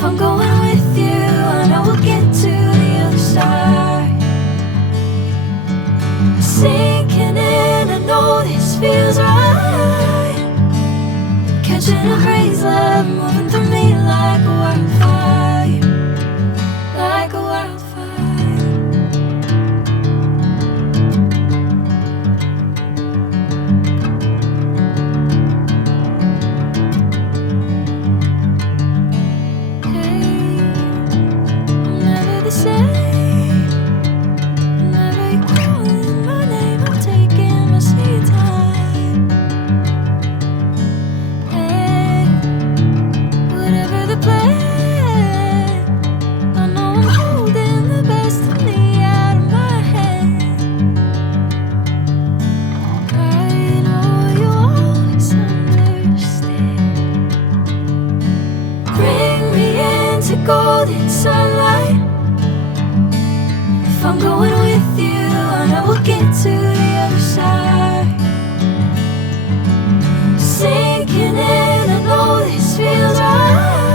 If I'm going with you, I know we'll get to the other side. Sinking in, I know this feels right. Catching a breeze, love moving through me like a wildfire, like a wildfire. Golden sunlight. If I'm going with you, I know we'll get to the other side. Sinking in, I know this feels right.